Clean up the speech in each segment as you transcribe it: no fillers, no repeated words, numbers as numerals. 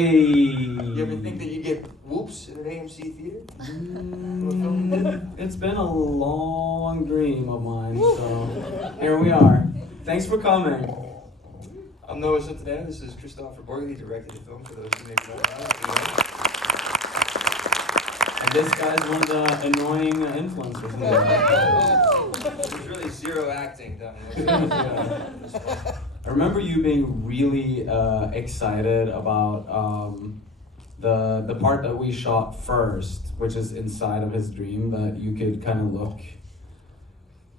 Hey. You ever think that you get whoops in an AMC theater? It's been a long dream of mine, so here we are. Thanks for coming. I'm Noah Centineo. This is Kristoffer Borgli, directed the film for those who may not know. And this guy's one of the annoying influencers. There's really zero acting done. I remember you being really excited about the part that we shot first, which is inside of his dream, that you could kind of look.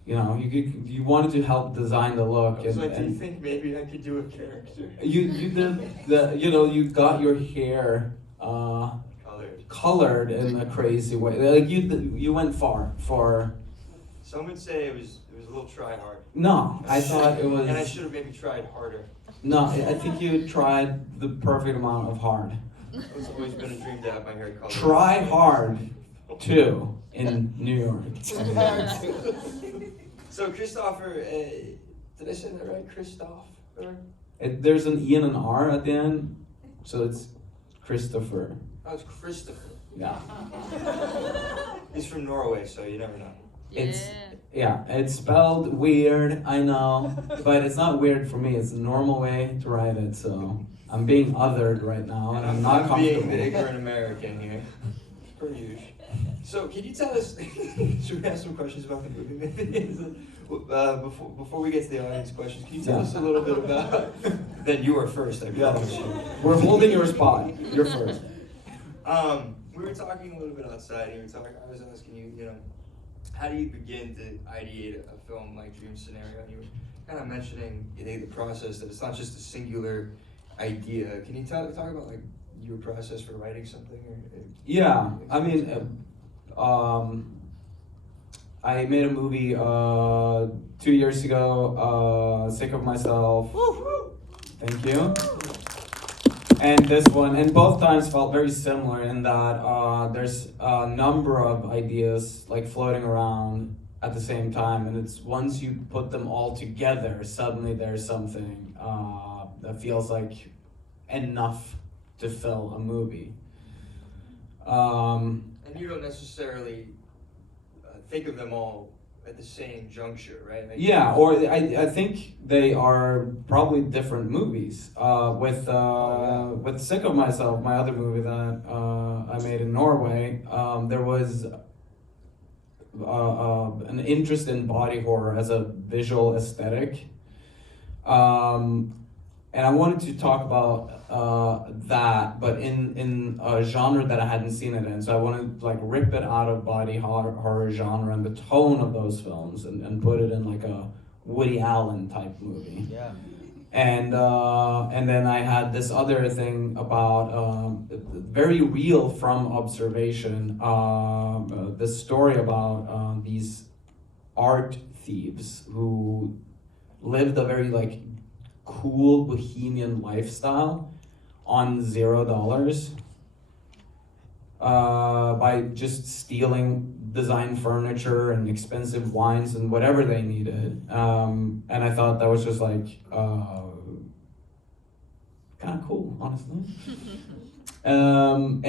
You wanted to help design the look. I was like, do you think maybe I could do a character? You did you got your hair colored in a crazy way. Like you went far for. Some would say it was a little try hard. No, I thought it was. And I should have maybe tried harder. No, I think you tried the perfect amount of hard. It's always been a dream to have my hair colored. Try hard, too, in New York. So Kristoffer, did I say that right? Kristoffer? There's an E and an R at the end, so it's Kristoffer. Oh, it's Kristoffer. Yeah. He's from Norway, so you never know. It's spelled weird, I know, but it's not weird for me. It's a normal way to write it, so I'm being othered right now, and I'm not comfortable. Being the ignorant American here. It's pretty huge. So, can you tell us, should we ask some questions about the movie maybe? Before we get to the audience questions, can you tell us a little bit about, then you were first, I promise you. We're holding your spot. You're first. We were talking a little bit outside, and I was asking you, how do you begin to ideate a film like Dream Scenario? And you were kind of mentioning the process, that it's not just a singular idea. Can you talk about like your process for writing something? Yeah, I mean, I made a movie 2 years ago, Sick of Myself. Thank you. And this one, and both times felt very similar in that there's a number of ideas like floating around at the same time, and it's once you put them all together, suddenly there's something that feels like enough to fill a movie. And you don't necessarily think of them all at the same juncture, right? Like, yeah, or I think they are probably different movies. With Sick of Myself, my other movie that I made in Norway, there was an interest in body horror as a visual aesthetic. And I wanted to talk about that, but in a genre that I hadn't seen it in. So I wanted to like rip it out of body horror genre and the tone of those films and put it in like a Woody Allen type movie. Yeah. And then I had this other thing about very real from observation, this story about these art thieves who lived a very like cool bohemian lifestyle on $0 by just stealing design furniture and expensive wines and whatever they needed. And I thought that was just like kind of cool, honestly. And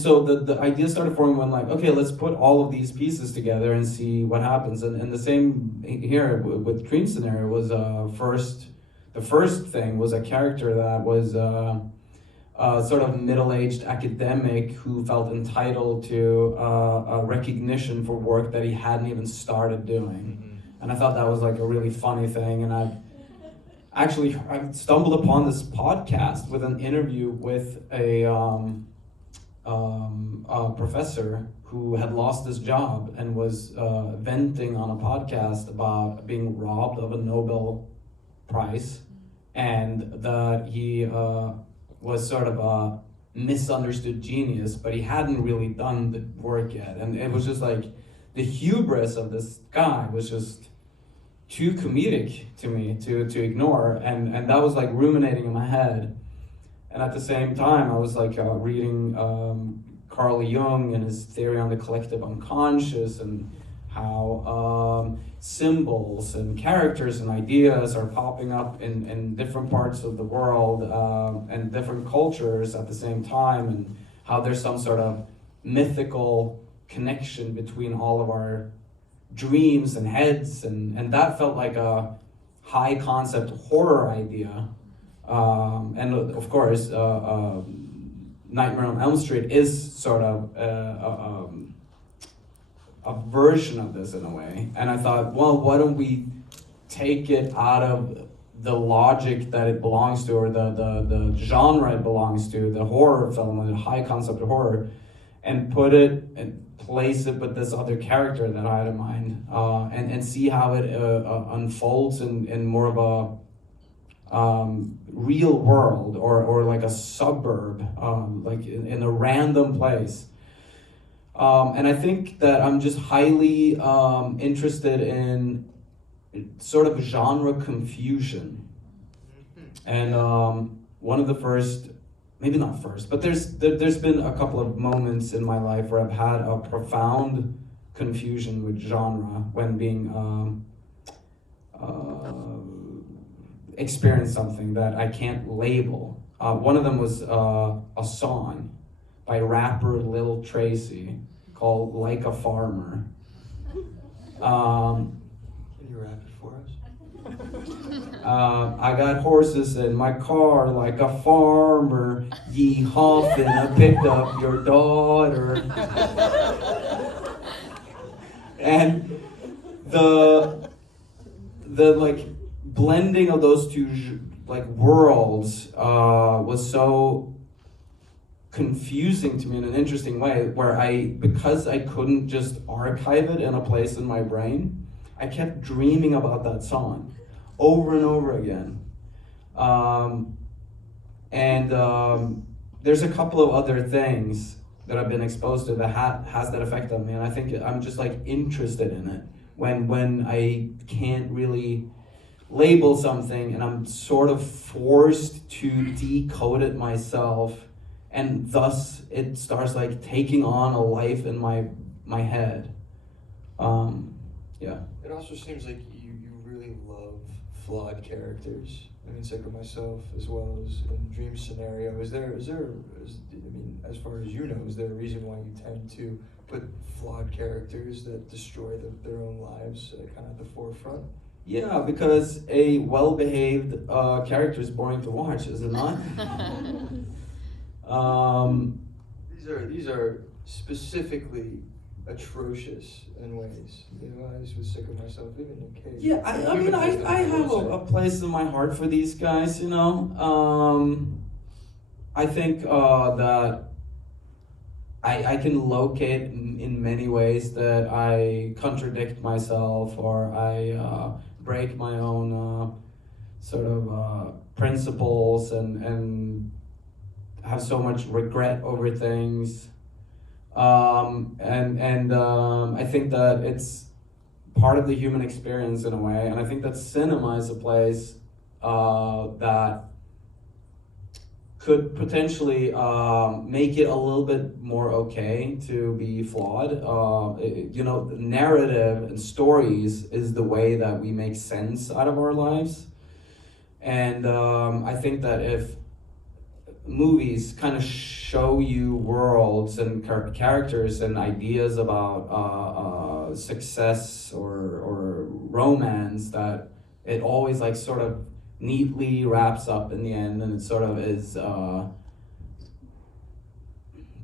so the idea started forming when like, okay, let's put all of these pieces together and see what happens. And the same here with Dream Scenario was the first thing was a character that was sort of middle-aged academic who felt entitled to a recognition for work that he hadn't even started doing. Mm-hmm. And I thought that was like a really funny thing. And I stumbled upon this podcast with an interview with a professor who had lost his job and was venting on a podcast about being robbed of a Nobel Prize, and that he was sort of a misunderstood genius, but he hadn't really done the work yet. And it was just like the hubris of this guy was just too comedic to me to ignore, and that was like ruminating in my head. And at the same time I was like reading Carl Jung and his theory on the collective unconscious, and how symbols and characters and ideas are popping up in different parts of the world and different cultures at the same time, and how there's some sort of mythical connection between all of our dreams and heads, and that felt like a high concept horror idea. And of course, Nightmare on Elm Street is sort of a version of this in a way. And I thought, well, why don't we take it out of the logic that it belongs to, or the genre it belongs to, the horror film, the high concept of horror, and put it and place it with this other character that I had in mind, and see how it unfolds in more of a real world, or like a suburb, like in a random place. And I think that I'm just highly interested in sort of genre confusion. And one of the first, maybe not first, but there's been a couple of moments in my life where I've had a profound confusion with genre when being experienced something that I can't label. One of them was a song by rapper Lil Tracy called "Like a Farmer." Can you rap it for us? I got horses in my car like a farmer. Ye huffing, I picked up your daughter. And the like blending of those two like worlds was so confusing to me in an interesting way, where because I couldn't just archive it in a place in my brain, I kept dreaming about that song over and over again. There's a couple of other things that I've been exposed to that has that effect on me, and I think I'm just like interested in it when I can't really label something, and I'm sort of forced to decode it myself, and thus it starts like taking on a life in my head. Yeah. It also seems like you really love flawed characters. I mean, Sick of Myself, as well as in Dream Scenario. I mean, as far as you know, is there a reason why you tend to put flawed characters that destroy their own lives kind of at the forefront? Yeah, because a well-behaved character is boring to watch, is it not? These are specifically atrocious in ways. You know, I was sick of myself, even in Cage. Yeah, I mean, I have a place in my heart for these guys, you know. I think that I can locate in many ways that I contradict myself, or I break my own sort of principles, and have so much regret over things. I think that it's part of the human experience in a way, and I think that cinema is a place that could potentially make it a little bit more okay to be flawed. You know, narrative and stories is the way that we make sense out of our lives, and I think that if movies kind of show you worlds and characters and ideas about success or romance, that it always like sort of neatly wraps up in the end, and it sort of is to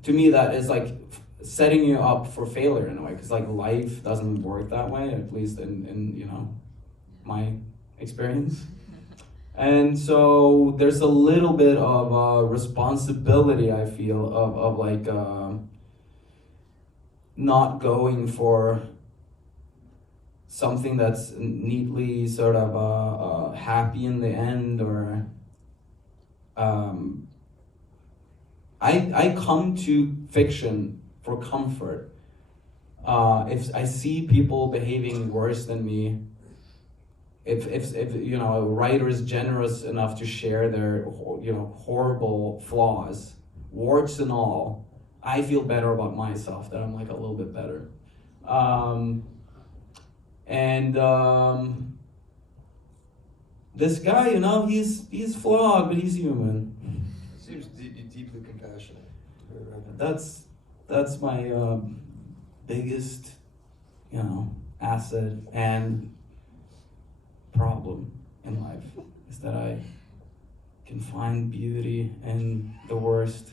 me that is like setting you up for failure in a way, because like life doesn't work that way, at least in you know, my experience. And so there's a little bit of responsibility, I feel, of like not going for something that's neatly sort of happy in the end, or I come to fiction for comfort. If I see people behaving worse than me, if you know, a writer is generous enough to share their, you know, horrible flaws, warts and all, I feel better about myself, that I'm like a little bit better. And this guy, you know, he's flawed, but he's human. Seems deeply compassionate. That's my biggest, you know, asset and problem in life, is that I can find beauty in the worst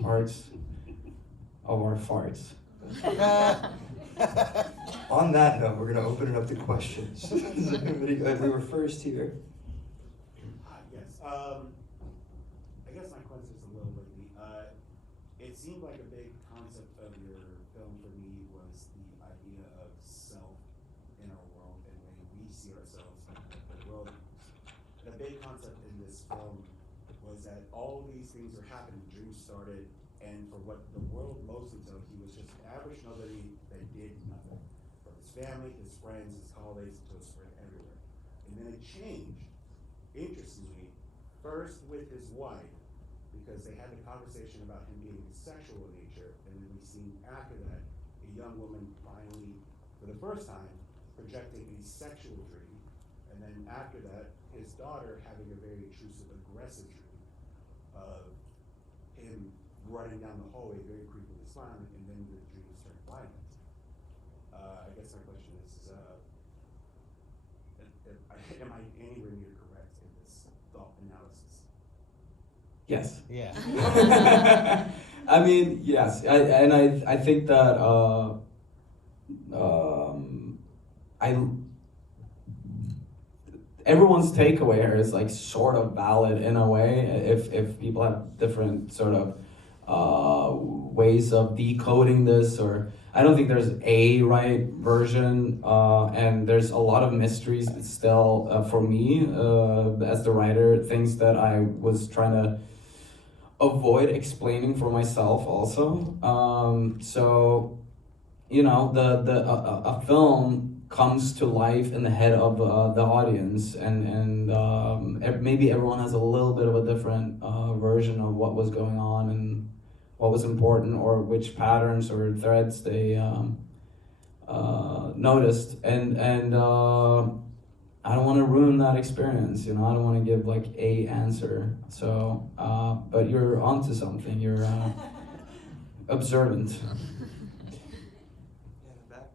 parts of our farts. On that note, we're gonna open it up to questions. Does anybody, we were first here. Yes. I guess my question is a little lengthy. It seemed like a big concept of your film for me was the idea of self in our world and the way we see ourselves and the world. And a big concept in this film was that all these things are happening. Dreams started, and for what the world mostly told, he was just an average nobody that did nothing. From his family, his friends, his colleagues, to his friend everywhere. And then it changed, interestingly, first with his wife, because they had the conversation about him being sexual in nature, and then we seen after that a young woman finally, for the first time, projecting a sexual dream, and then after that, his daughter having a very intrusive, aggressive dream of him running down the hallway, very creepily smiling, and then the dream turned violent. I guess my question is, am I anywhere near correct in this thought analysis? Yes. Yeah. I mean, yes, I think that I everyone's takeaway here is like sort of valid in a way, if people have different sort of ways of decoding this, or I don't think there's a right version, and there's a lot of mysteries still for me as the writer, things that I was trying to avoid explaining for myself also. So, you know, a film comes to life in the head of the audience, and maybe everyone has a little bit of a different version of what was going on and what was important, or which patterns or threads they noticed, and I don't want to ruin that experience, you know. I don't want to give like a answer. So, but you're onto something. You're observant. Yeah, in the back.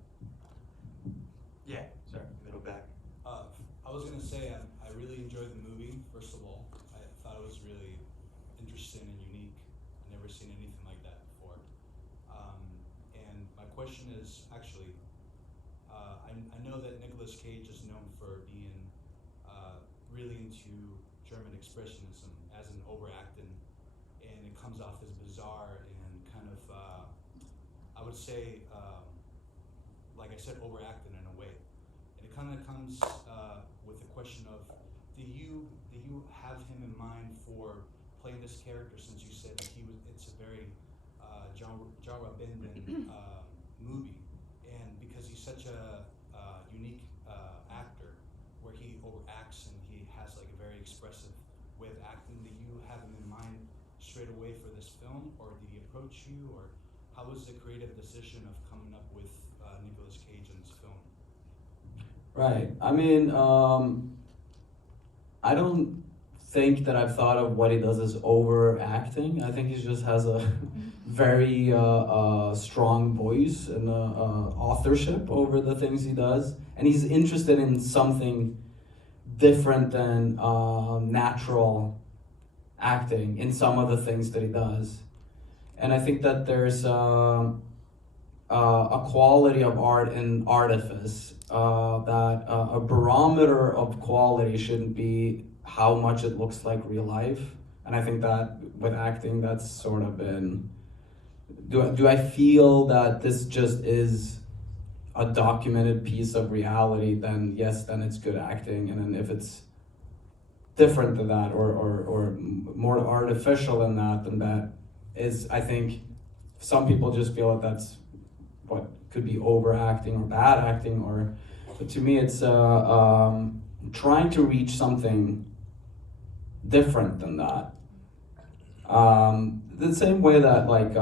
Yeah, sorry, middle back. I was gonna say I really enjoyed the movie. First of all, I thought it was really interesting and unique. I've never seen anything like that before. And my question is actually, I know that Nicolas Cage is known for being really into German expressionism, as in overacting, and it comes off as bizarre and kind of, I would say, like I said, overacting in a way. And it kind of comes with the question of, do you have him in mind for playing this character, since you said that it's a very genre-bending movie, and because he's such a unique actor, where he overacts and he has like a very expressive way of acting, do you have him in mind straight away for this film, or did he approach you, or how was the creative decision of coming up with Nicolas Cage in this film? Right. I mean, I don't think that I've thought of what he does as overacting. I think he just has a very strong voice and authorship over the things he does, and he's interested in something different than natural acting in some of the things that he does. And I think that there's a quality of art and artifice, that a barometer of quality shouldn't be how much it looks like real life. And I think that with acting, that's sort of been, do I feel that this just is a documented piece of reality, then yes, then it's good acting. And then if it's different than that, or more artificial than that, then that is, I think some people just feel that that's what could be overacting or bad acting, or, but to me it's trying to reach something different than that. The same way that, like,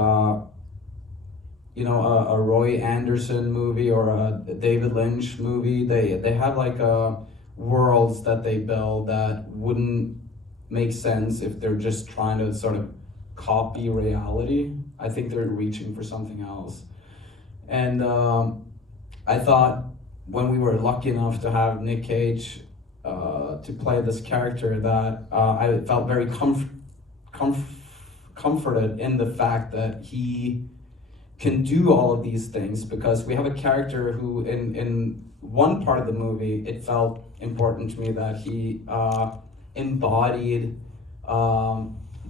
a Roy Anderson movie or a David Lynch movie. They have like worlds that they build that wouldn't make sense if they're just trying to sort of copy reality. I think they're reaching for something else. And I thought when we were lucky enough to have Nick Cage to play this character, that I felt very comforted in the fact that he can do all of these things, because we have a character who in one part of the movie, it felt important to me that he embodied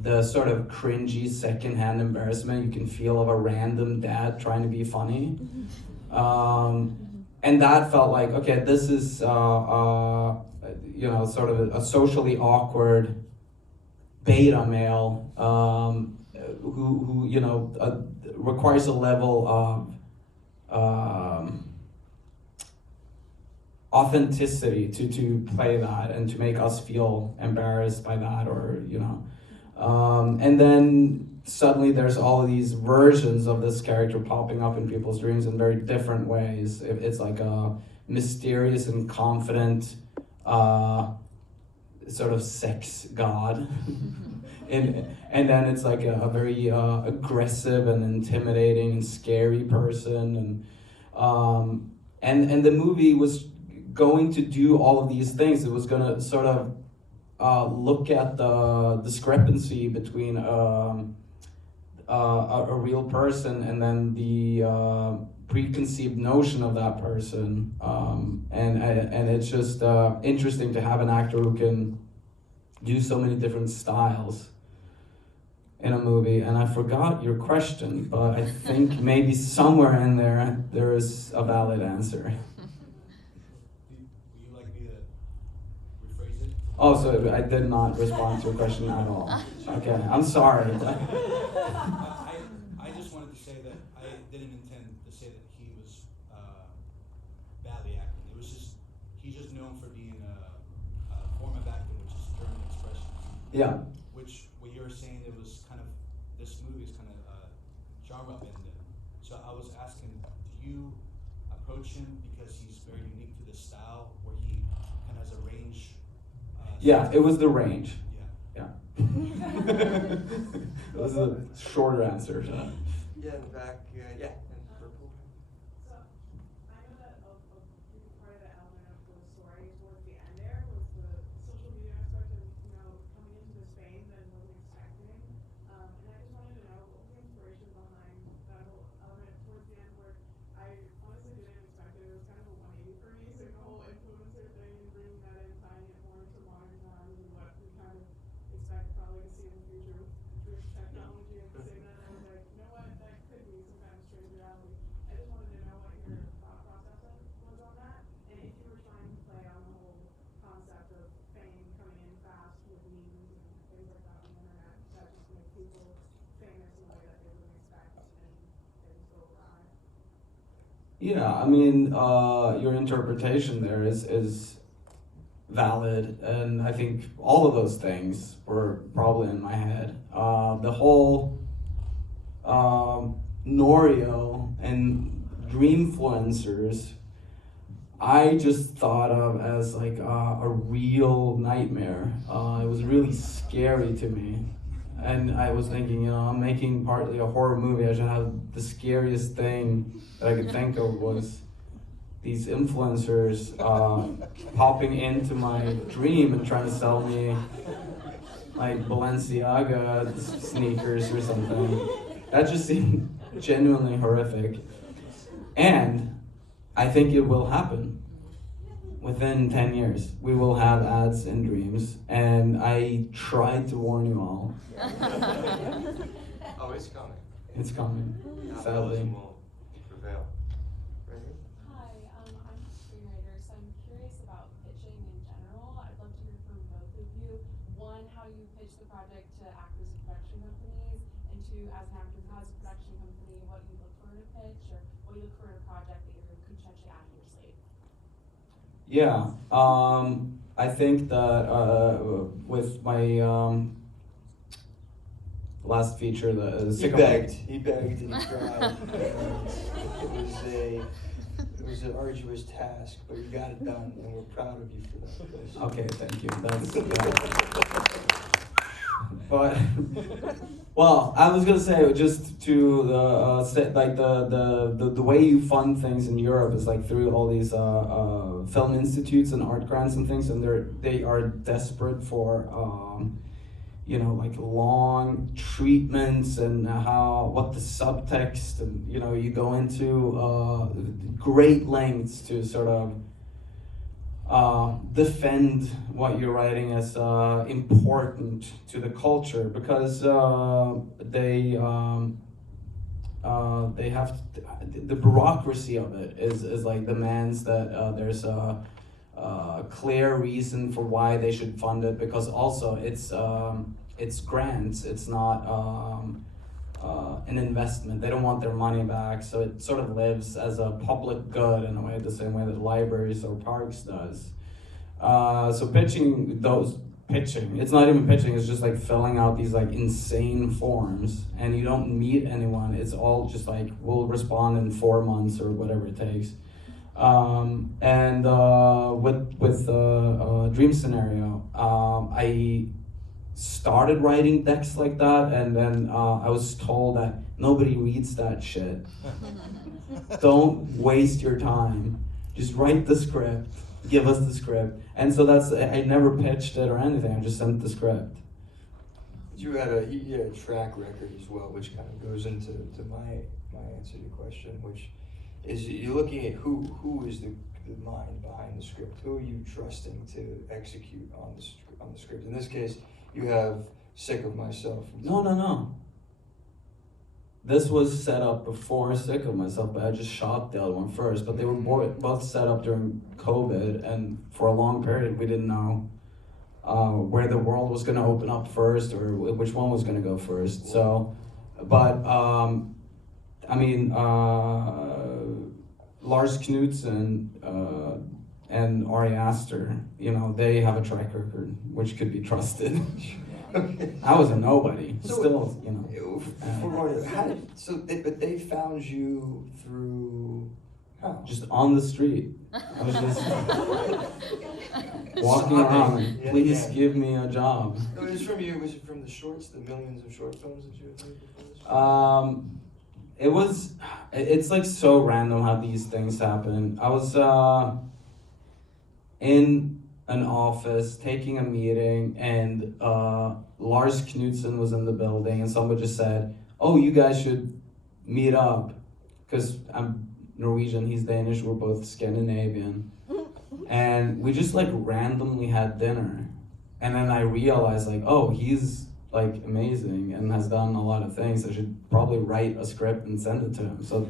the sort of cringy secondhand embarrassment you can feel of a random dad trying to be funny. And that felt like, okay, this is sort of a socially awkward beta male who requires a level of authenticity to play that and to make us feel embarrassed by that, or and then suddenly there's all of these versions of this character popping up in people's dreams in very different ways. It's like a mysterious and confident sort of sex god. And then it's like a very aggressive and intimidating and scary person, and the movie was going to do all of these things. It was going to sort of look at the discrepancy between a real person and then the preconceived notion of that person, and it's just interesting to have an actor who can do so many different styles in a movie. And I forgot your question, but I think maybe somewhere in there is a valid answer. Would you like me to rephrase it? Oh, so I did not respond to your question at all. Okay, I'm sorry. I just wanted to say that I didn't intend to say that he was badly acting. It was just, he's just known for being a form of acting, which is German expression. Yeah. Which, what you were saying, it was kind of, this movie is kind of genre bending. So I was asking, do you approach him because he's very unique to the style, where he kind of has a range? Yeah, it was the range. Yeah. It was a shorter answer. Yeah, in the back. Yeah, in purple. So, I know that a big part of the element of the story towards the end there was the social media aspect of, coming into this fame that I wasn't expecting. And I just wanted to know what was the inspiration behind that whole element towards the end, where I honestly didn't expect it. It was kind of a 180 for me, so the whole influencer thing and bringing that in, tying it more into modern times and what we kind of expect probably to see in the future with technology and saying that. I was like, you know what, that could be some kind of strange reality. I just wanted to know what your thought process was on that, and if you were trying to play on the whole concept of fame coming in fast with memes and things like that on the internet that just make people famous in a way that they wouldn't expect, and they just go awry. Yeah, I mean, your interpretation there is valid, and I think all of those things were probably in my head. The whole Norio and Dreamfluencers, I just thought of as like a real nightmare. It was really scary to me. And I was thinking, I'm making partly a horror movie. I should have the scariest thing that I could think of was these influencers popping into my dream and trying to sell me like Balenciaga sneakers or something. That just seemed genuinely horrific. And I think it will happen. Within 10 years, we will have ads in dreams, and I tried to warn you all. Oh, it's coming. It's coming, sadly. Capitalism will prevail. Right here? Hi, I'm a screenwriter, so I'm curious about pitching in general. I'd love to hear from both of you. One, how you pitch the project to actors and production companies, and two, as an actor who has a production company, what you look for in a pitch, or what you look for in a project that you could potentially add to your slate. Yeah, I think that with my last feature, the He Sick of begged and he cried. It was an arduous task, but you got it done, and we're proud of you for that, Chris. Okay, thank you. That's but well, I was gonna say just to say like the way you fund things in Europe is like through all these film institutes and art grants and things, and they are desperate for you know, like long treatments and what the subtext, and you know, you go into great lengths to sort of defend what you're writing as important to the culture, because they have the bureaucracy of it is like demands that there's a clear reason for why they should fund it, because also it's grants, it's not an investment. They don't want their money back, so it sort of lives as a public good in a way, the same way that libraries or parks does. So pitching, it's not even pitching, it's just like filling out these like insane forms, and you don't meet anyone. It's all just like, we'll respond in 4 months or whatever it takes. And with Dream Scenario, I started writing decks like that, and then I was told that nobody reads that shit. Don't waste your time. Just write the script. Give us the script. And so I never pitched it or anything. I just sent the script. You had a track record as well, which kind of goes into my answer to your question, which is you're looking at who is the mind behind the script. Who are you trusting to execute on the script? In this case, you have Sick of Myself. No. This was set up before Sick of Myself, but I just shot the other one first. But they were both set up during COVID, and for a long period we didn't know where the world was going to open up first, or which one was going to go first. So, but I mean, Lars Knudsen and Ari Aster, you know, they have a track record which could be trusted. I was a nobody, still, you know. But they found you through how? Just on the street. I was just walking around. Please give me a job. No, it was from you. Was it from the shorts, the millions of short films that you had made before this? It's like so random how these things happen. I was in an office taking a meeting, and Lars Knudsen was in the building, and someone just said, "Oh, you guys should meet up," because I'm Norwegian, he's Danish, we're both Scandinavian, and we just like randomly had dinner, and then I realized like, oh, he's like amazing and has done a lot of things. I should probably write a script and send it to him. So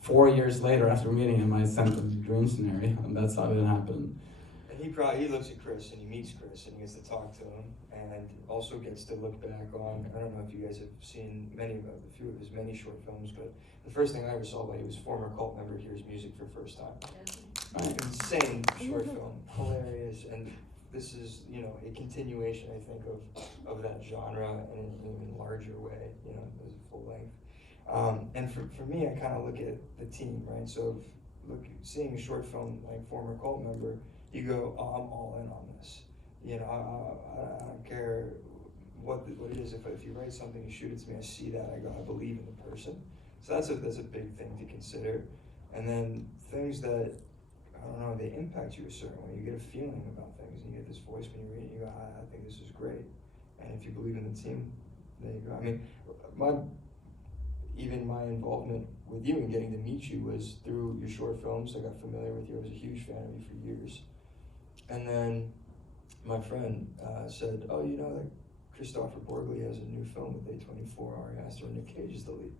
4 years later, after meeting him, I sent him Dream Scenario, and that's how it happened. And he looks at Chris and he meets Chris and he gets to talk to him, and also gets to look back on, I don't know if you guys have seen a few of his many short films, but the first thing I ever saw about he was former cult member Hears Music for First Time. Right. Insane short film, hilarious, and this is, you know, a continuation, I think, of that genre in an even larger way, you know, as a full length. And for me, I kind of look at the team, right? So seeing a short film like former cult member, you go, oh, I'm all in on this. You know, I don't care what it is. If you write something, you shoot it to me, I see that, I go, I believe in the person. So that's a big thing to consider. And then things that, I don't know, they impact you a certain way. You get a feeling about things, and you get this voice when you read it, you go, I think this is great. And if you believe in the team, there you go. I mean, my involvement with you and getting to meet you was through your short films. I got familiar with you. I was a huge fan of you for years. And then my friend said, oh, you know that Kristoffer Borgli has a new film with A24, Ari Aster, and Nick Cage is the lead.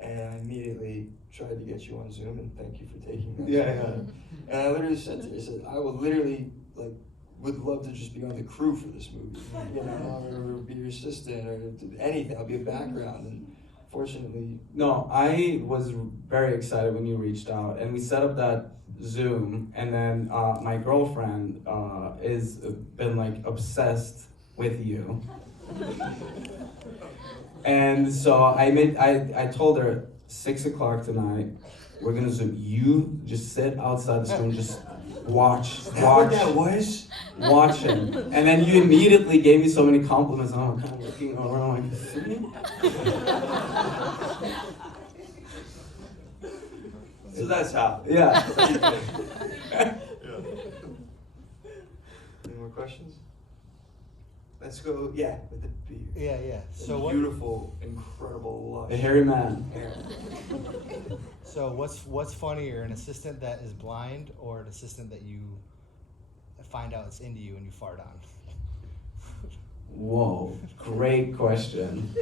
And I immediately tried to get you on Zoom, and thank you for taking that. Yeah. And I literally said to you, I said, I will literally, like, would love to just be on the crew for this movie, you know, or be your assistant, or anything. I'll be a background. And fortunately, no, I was very excited when you reached out, and we set up that Zoom, and then my girlfriend is been like obsessed with you, And so I told her 6 o'clock tonight, we're gonna Zoom. You just sit outside the screen, just watch. Is that what that was? Watch it. And then you immediately gave me so many compliments, and I'm kind of looking around like, see? So that's how. Yeah. Any more questions? Let's go, yeah, with the beard. Yeah. The So beautiful, incredible, lush A hairy man. hair. So what's funnier, an assistant that is blind or an assistant that you find out it's into you and you fart on? Whoa, great question.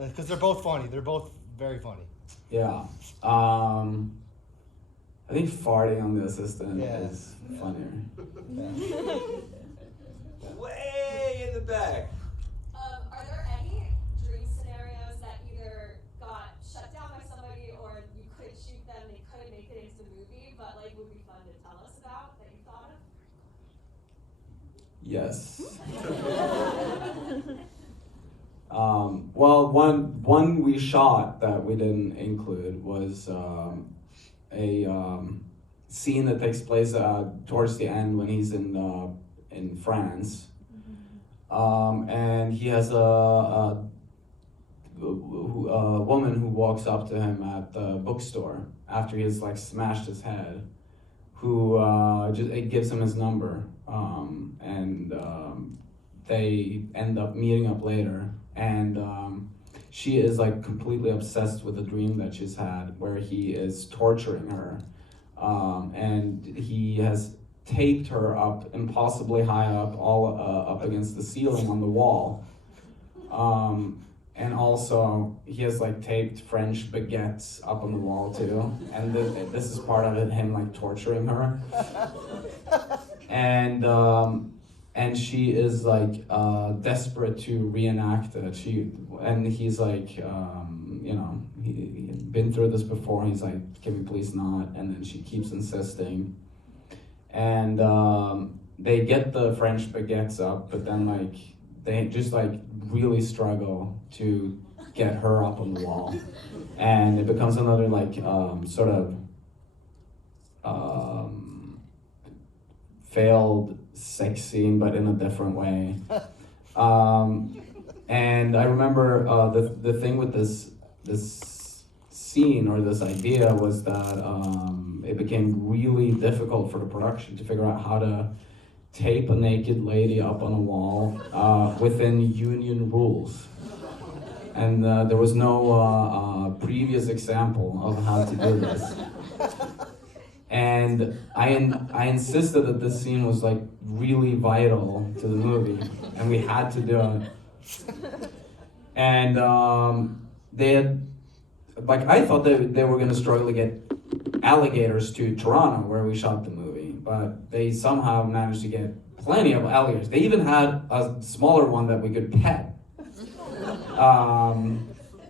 Because they're both funny. They're both very funny. Yeah. I think farting on the assistant Yeah. is funnier. Yeah. Way in the back. Are there any dream scenarios that either got shut down by somebody or you could shoot them, they couldn't make it into the movie, but like would be fun to tell us about that you thought of? Yes. Well, one we shot that we didn't include was a scene that takes place towards the end when he's in France, and he has a woman who walks up to him at the bookstore after he has like smashed his head, who just it gives him his number, and they end up meeting up later, and she is like completely obsessed with a dream that she's had where he is torturing her, and he has taped her up impossibly high up, all up against the ceiling on the wall. And also, he has like taped French baguettes up on the wall too. And this is part of it, him like torturing her. And she is like desperate to reenact it. And he's like, he'd been through this before. He's like, can we please not? And then she keeps insisting. And they get the French baguettes up, but then like they just like really struggle to get her up on the wall, and it becomes another like sort of failed sex scene, but in a different way. And I remember the thing with this scene or this idea was that it became really difficult for the production to figure out how to tape a naked lady up on a wall within union rules. And there was no previous example of how to do this. And I insisted that this scene was like really vital to the movie, and we had to do it. And they had, like, I thought they were gonna struggle to get alligators to Toronto, where we shot the movie, but they somehow managed to get plenty of alligators. They even had a smaller one that we could pet,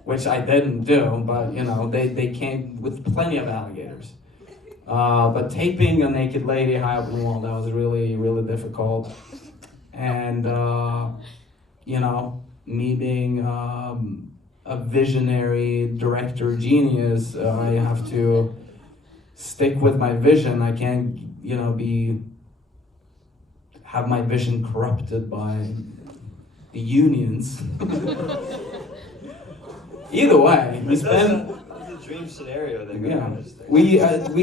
which I didn't do, but they came with plenty of alligators. But taping a naked lady high up on the wall, that was really, really difficult. And, me being a visionary director genius, I have to stick with my vision. I can't, have my vision corrupted by the unions. Either way, we spent... That's a dream scenario that Yeah, on this thing. we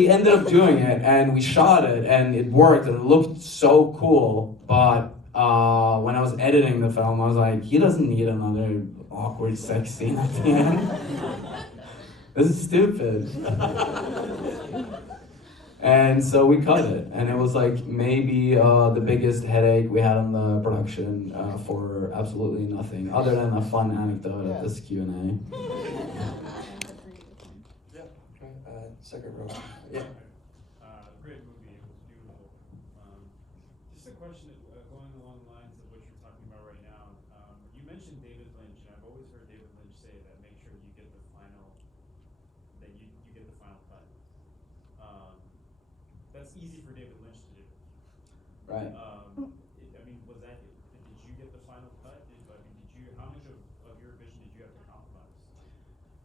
ended up doing it, and we shot it, and it worked, and it looked so cool. But when I was editing the film, I was like, he doesn't need another awkward sex scene at the end. This is stupid. And so we cut it, and it was like maybe the biggest headache we had on the production for absolutely nothing, other than a fun anecdote at this Q&A. Yeah. Second row. Yeah. Great movie. It was beautiful. Just a question going along the lines of what you're talking about right now. You mentioned David Lynch, and I've always heard David Lynch say that make sure you get the final, that you get the final cut. That's easy for David Lynch to do. Right. Was that? Did you get the final cut? Did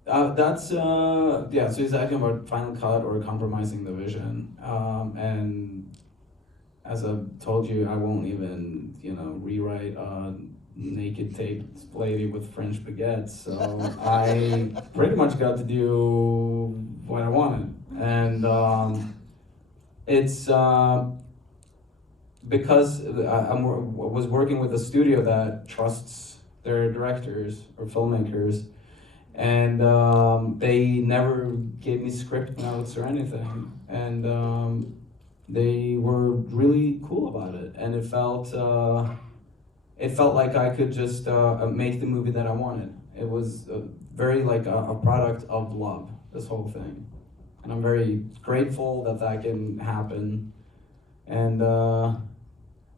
That's yeah. So he's asking about final cut or compromising the vision, and as I've told you, I won't even rewrite a naked taped lady with French baguettes. So I pretty much got to do what I wanted, and it's because was working with a studio that trusts their directors or filmmakers, and they never gave me script notes or anything, and they were really cool about it, and it felt like I could just make the movie that I wanted. It was very like a product of love, this whole thing, and I'm very grateful that that can happen, and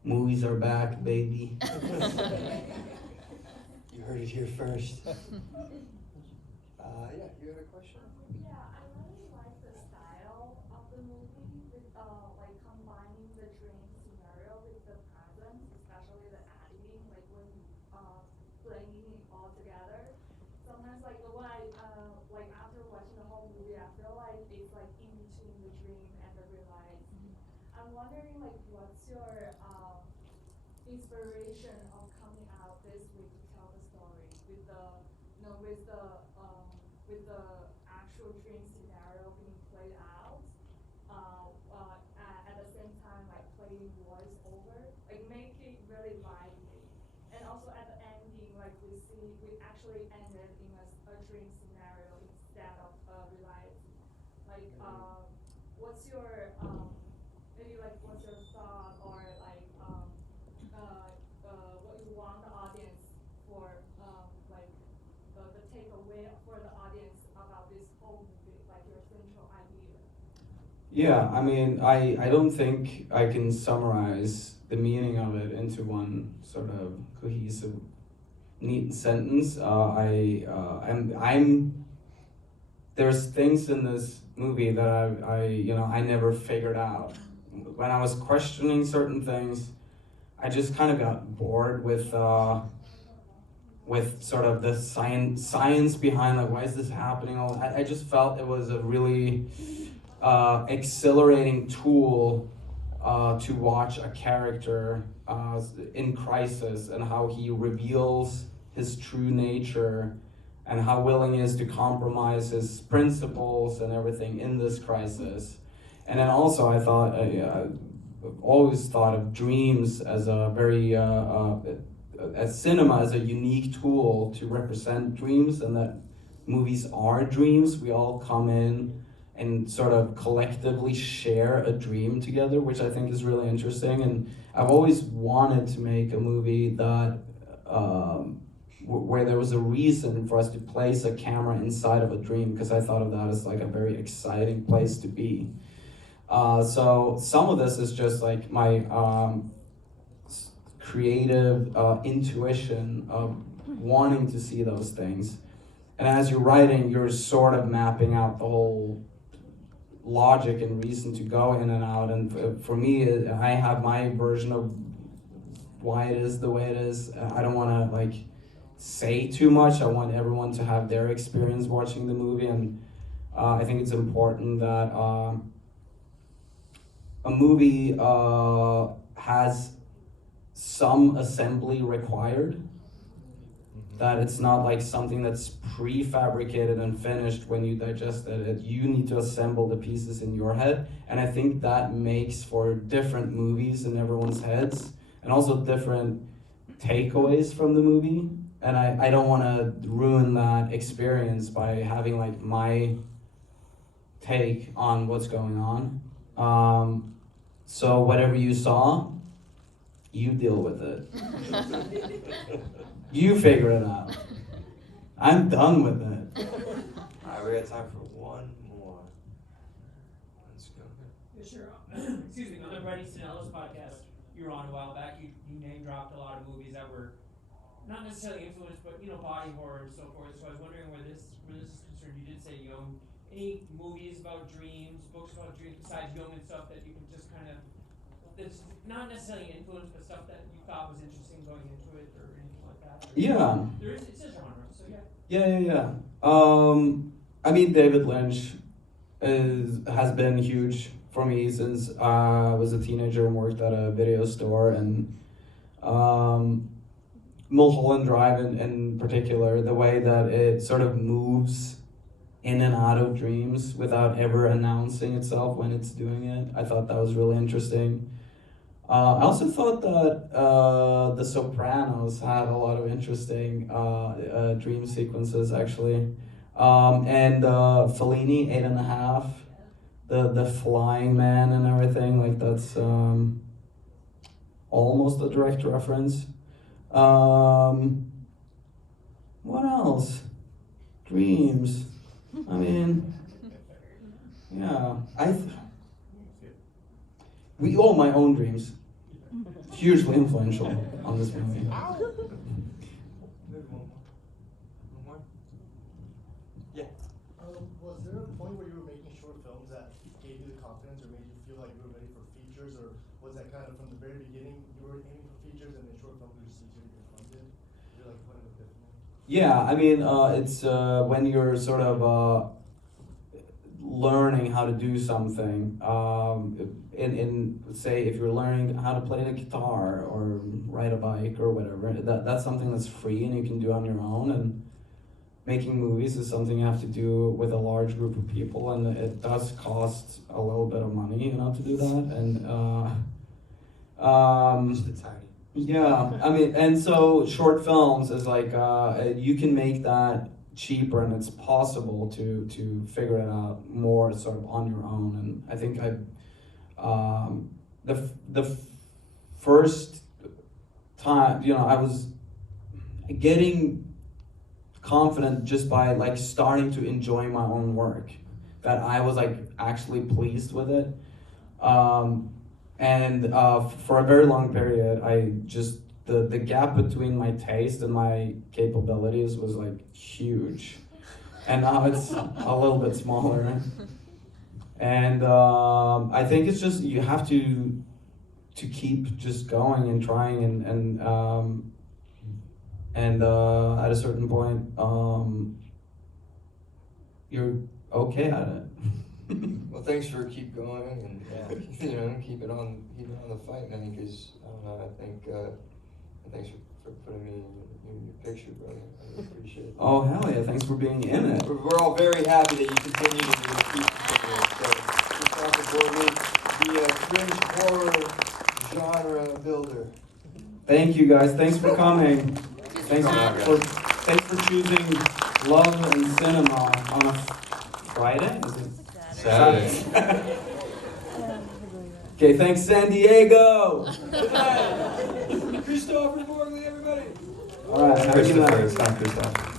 movies are back, baby. You heard it here first. Yeah, you had a question? Yeah, I really like the style of the movie with like combining the dream scenario with the present, especially the editing, like when blending it all together. Sometimes like when I like after watching the whole movie, I feel like it's like in between the dream and the realized. I'm wondering like what's your inspiration of coming out this way to tell the story with the with the actual dream scenario being played out, at the same time like playing voice over, like make it really lively. And also at the ending, like we actually ended in a dream scenario instead of reality. Like, what's your maybe like what's your thought or like what you want the audience for like the takeaway for the audience about this whole movie, like your central idea? Yeah, I mean, I don't think I can summarize the meaning of it into one sort of cohesive, neat sentence. I'm there's things in this movie that I never figured out. When I was questioning certain things, I just kind of got bored with sort of the science behind like why is this happening. I just felt it was a really exhilarating tool to watch a character in crisis and how he reveals his true nature and how willing he is to compromise his principles and everything in this crisis. And then also I thought, I've always thought of dreams as a very, as cinema as a unique tool to represent dreams, and that movies are dreams. We all come in and sort of collectively share a dream together, which I think is really interesting. And I've always wanted to make a movie that where there was a reason for us to place a camera inside of a dream, because I thought of that as like a very exciting place to be. So some of this is just like my creative intuition of wanting to see those things. And as you're writing, you're sort of mapping out the whole logic and reason to go in and out. And for me, I have my version of why it is the way it is. I don't want to like say too much. I want everyone to have their experience watching the movie, and I think it's important that a movie has some assembly required, that it's not like something that's prefabricated and finished when you digest it. You need to assemble the pieces in your head, and I think that makes for different movies in everyone's heads, and also different takeaways from the movie. And I don't want to ruin that experience by having like my take on what's going on. So whatever you saw, you deal with it. You figure it out. I'm done with it. Alright, we got time for one more. Let's go. Yeah, sure. Excuse me, on the Brady Sinella's podcast you were on a while back, you name dropped a lot of movies that were not necessarily influenced, but body horror and so forth. So I was wondering where this is concerned. You did say you own any movies about dreams, books about dreams besides Jung and stuff that you can just kind of, that's not necessarily influenced, but stuff that you thought was interesting going into it or anything like that? Or Yeah. There is, it's a genre, so yeah. Yeah. I mean, David Lynch has been huge for me since I was a teenager and worked at a video store, and Mulholland Drive in particular, the way that it sort of moves in and out of dreams without ever announcing itself when it's doing it. I thought that was really interesting. I also thought that The Sopranos had a lot of interesting dream sequences, actually. And Fellini, 8.5, the flying man and everything, like that's almost a direct reference. What else? Dreams. I mean, yeah, we owe my own dreams. Hugely influential on this movie. Maybe one more. Yeah. Was there a point where you were making short films that gave you the confidence or made you feel like you were ready for features, or was that kind of from the very beginning you were aiming for features and then short films were just easier to get funded? You're like point of epiphany? Yeah, I mean, it's when you're sort of learning how to do something. In say, if you're learning how to play the guitar or ride a bike or whatever, that's something that's free and you can do on your own. And making movies is something you have to do with a large group of people, and it does cost a little bit of money, to do that. And Just a tiny. yeah, I mean, and so short films is like you can make that cheaper, and it's possible to figure it out more sort of on your own. And I think the first time, I was getting confident just by like starting to enjoy my own work, that I was like actually pleased with it. And for a very long period, I just, the gap between my taste and my capabilities was like huge. And now it's a little bit smaller. And I think it's just, you have to keep just going and trying, and at a certain point, you're okay at it. Well, thanks for keep going and keep it on the fight, man. Because I don't know, I think thanks for putting me in your picture, brother. I really appreciate it. Oh hell yeah! Thanks for being in it. We're all very happy that you continue to keep continuing. So, Kristoffer Borgli, the cringe horror genre builder. Thank you guys. Thanks for coming. Thanks for choosing love and cinema on a Friday. Is it? Saturday. Okay, thanks San Diego. Kristoffer Borgli, everybody. All right, have a good night. It's not Kristoffer.